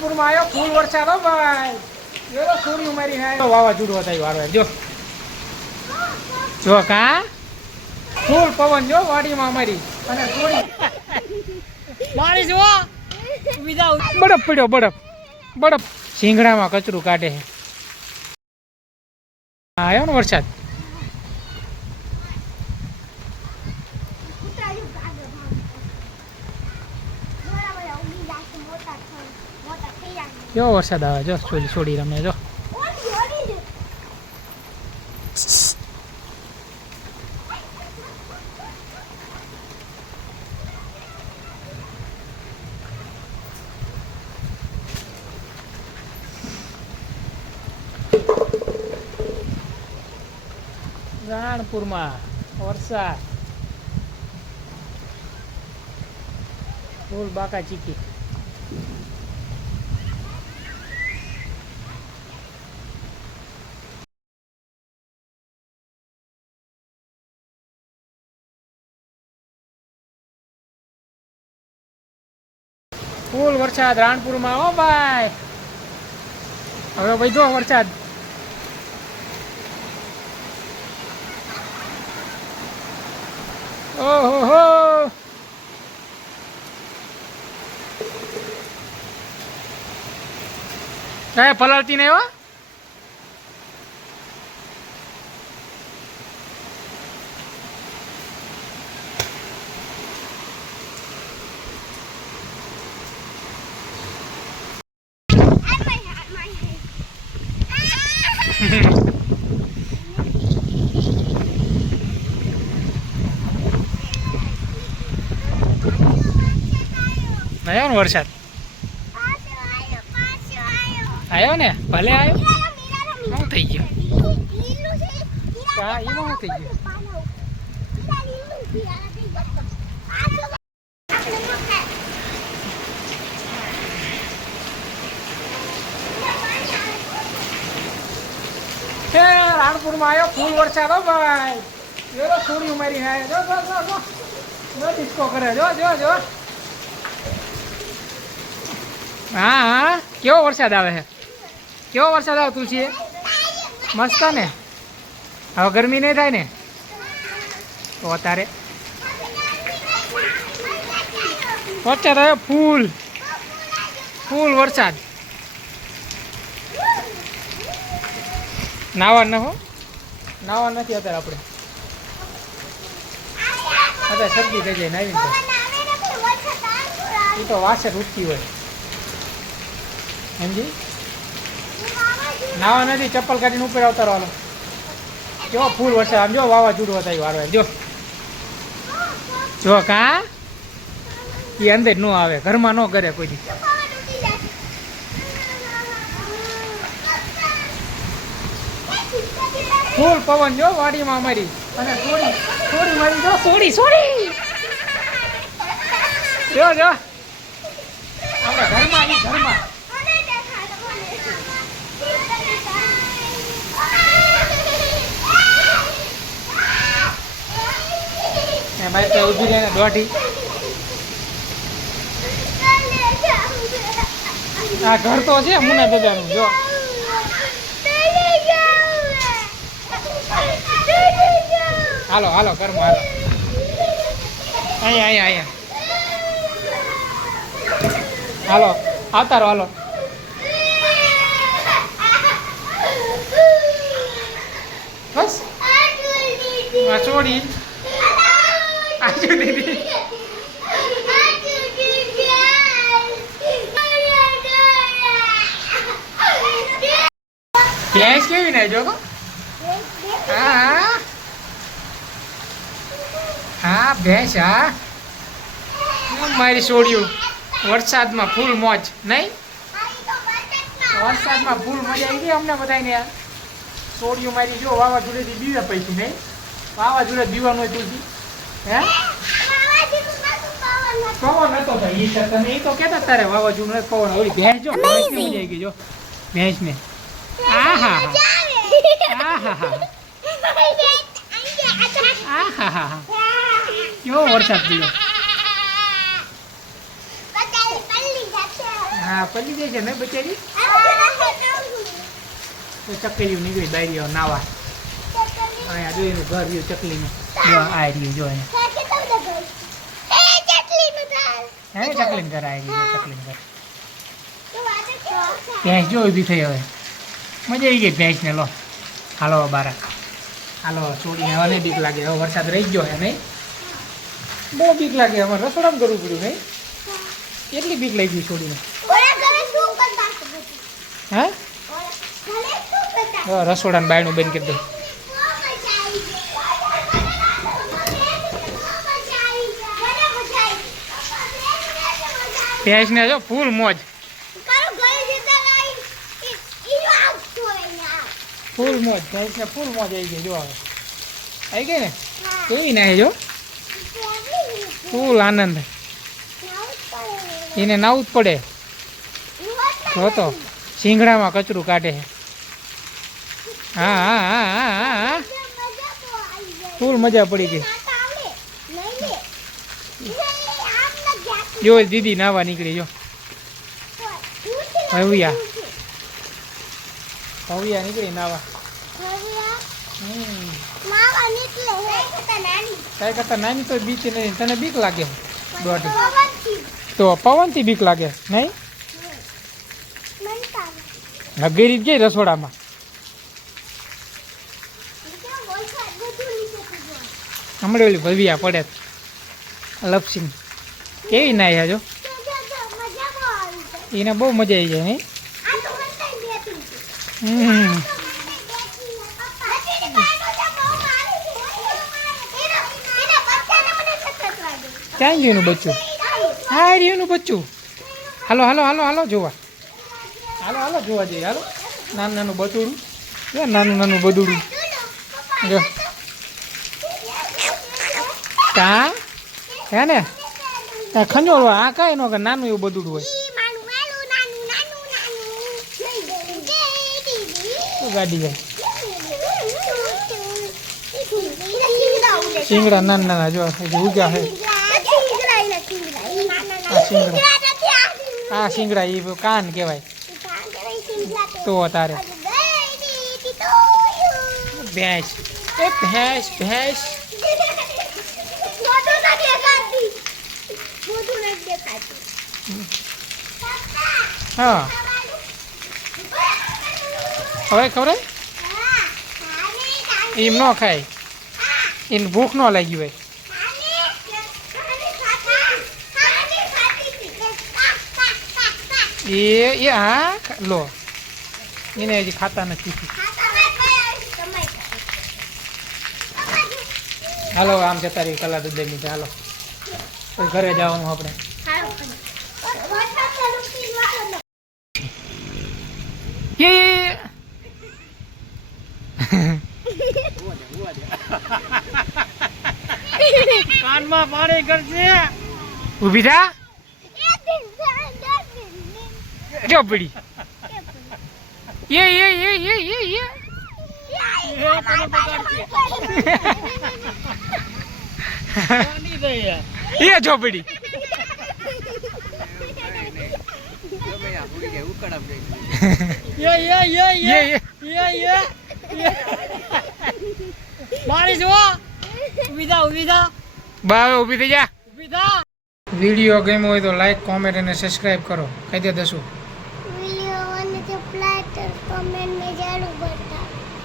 રાણપુરમાં આવ્યો ફૂલ વરસાદ હો ભાઈ. એવો સોરી મારી હે વાવાઝોડું હતા વારો જો જો કા ફૂલ પવન જો વાડીમાં અમારી અને સોરી મારી જો બરફ પડ્યો બરફ સિંગડામાં કચરું કાઢે છે. આવ્યો ને વરસાદ. જો વરસાદ આવે જો છોડી રમે જો. રાણપુરમાં વરસાદ ફૂલ બાકા ચીકી. ફૂલ વરસાદ રાણપુરમાં હો ભાઈ. હવે વધ્યો વરસાદ. ઓહો કાંઈ પલાળતી નહીં હો. આવ્યો ને વરસાદ આવ્યો ને ભલે આવ્યો. શું થઈ ગયું? હા એમાં શું થઈ ગયું? રાણપુરમાં આવ્યો ફૂલ વરસાદ હો ભાઈ. એવો સોરી મારી હે જો ડિસ્કો કરે જો જો જો. હા હા કેવો વરસાદ આવે છે? કેવો વરસાદ આવે તુલસી? મસ્ત ને. હવે ગરમી નહીં થાય ને તો અત્યારે વરસાદ આવ્યો ફૂલ વરસાદ. નાવા ન હો નાવા નથી અત્યારે આપણે. અત્યારે શરદી થઈ જાય નાવીને એ તો વાસે ઉઠતી હોય સમજી. નાવા નથી ચપ્પલ કાઢીને ઉપર આવતા રહો. જો ફૂલ વરસાદ આમ જો વાવાઝોડું હતા વાળો જો જો કા એ અંદર ન આવે ઘરમાં ન કરે કોઈ દી. ફૂલ પવન જો વાડીમાં અમારી અને સોરી મારી જો સોરી જો જો આપણે ઘરમાં ભાઈ તો ઉભી જાય ને દોઢી. આ ઘર તો છે મુના દાદાનું જો. હાલો ઘરમાં હાલો. અહીંયા હાલો આવતા રહો હાલો. બસ છોડી આજુ દીદી ભેંસ કેવી ને જો. હા ભેંસ હા મારી છોડ્યું વરસાદમાં ફૂલ મોજ નહીં. વરસાદમાં ફૂલ મજા આવી ગઈ અમને બધાને યાર. છોડ્યું મારી જો વાવાઝોડેથી બીવે પૈકી નહીં. વાવાઝોડે બીવાનું હોય તુલસી હે પવન હતો ભાઈ. તમે એ તો કહેતા તારે વાવાઝોડું નથી પવન. ઓલી ભેંસ જો ભેંસ ને મજા આવી ગઈ જો ભેંસ ને. આહા કેવો વરસાદ પડ્યો. હા પડી જાય છે ને બચારી. તો ચકલીઓ નીકળી બારીઓ નાવા. અહીંયા જો એનું ઘર રહ્યું ચકલીનું. જો આ રહ્યું જો અહીંયા. હે ચકલીનું ઘર આવી ગયું ચકલીનું ઘર. ભેંસ જો ઊભી થઈ હવે. મજા આવી ગઈ ભેંસને લો. હાલો બારા. હાલો છોડીને હવે નહીં બીક લાગે. હવે વરસાદ રહી ગયો હે નહીં. બહુ બીક લાગે. અમારે રસોડામાં કરવું પડ્યું નહીં. કેટલી બીક લાગી છોડીને. હા રસોડાનું બાયણું બંધ કરી દે. ભેંસને જો ફૂલ મોજ. ફૂલ મોજ ભેંસને ફૂલ મોજ આવી ગઈ જો હવે. આવી ગઈ ને કેવી નાહે જો. ફૂલ આનંદ. એને નાવું જ પડે. જો તો શીંગડામાં કચરું કાઢે છે. હા હા હા હા હા ફૂલ મજા પડી ગઈ. જો દીદી નાવા નીકળી જો. ભવ્યા ભવ્યા નીકળી નાવા. કઈ કરતા નાની તો બીક નહીં. તને બીક લાગે દોઢ તો પવનથી બીક લાગે નહીં. લગેરી જ ગઈ રસોડામાં. હમણાં ઓલી ભવ્યા પડે લપસિંગ કેવી નાય જો. એને બહુ મજા આવી જાય નહીં. ક્યાં ગયું એનું બચ્ચું. હા એનું બચ્ચું. હાલો હાલો હાલો હાલો જોવા. હાલો હાલો જોવા જઈએ હાલો. નાનું નાનું બટુડું જો. નાનું નાનું બદુડું જો. કા હે ને ખંજોળવા. આ કાંઈ નો કે નાનું એવું બદુડું હોય. ગાડી જાય. શીંગડા નાના નાના જો ઉગ્યા છે. આ શીંગડા એ કાન કહેવાય. તો તારે ભેંસ એ ભેંસ ભેંસ. હા હવે ખબર એમ ન ખાય. એને ભૂખ ન લાગી હોય. એ હા લો એને હજી ખાતા નથી. હાલો આમ જતા રહી કલા દુધની. હાલો ઘરે જવાનું આપણે. કાનમાં પાણી કરશે. ઊભી થા જો પડી. એ ઝોપડી ઉભી થઈ જા. વિડીયો ગમ્યો હોય તો લાઈક કોમેન્ટ અને સબસ્ક્રાઇબ કરો. કહી દે દસું. વિડીયો અને લાઈક કોમેન્ટ ને જરૂર કરતા.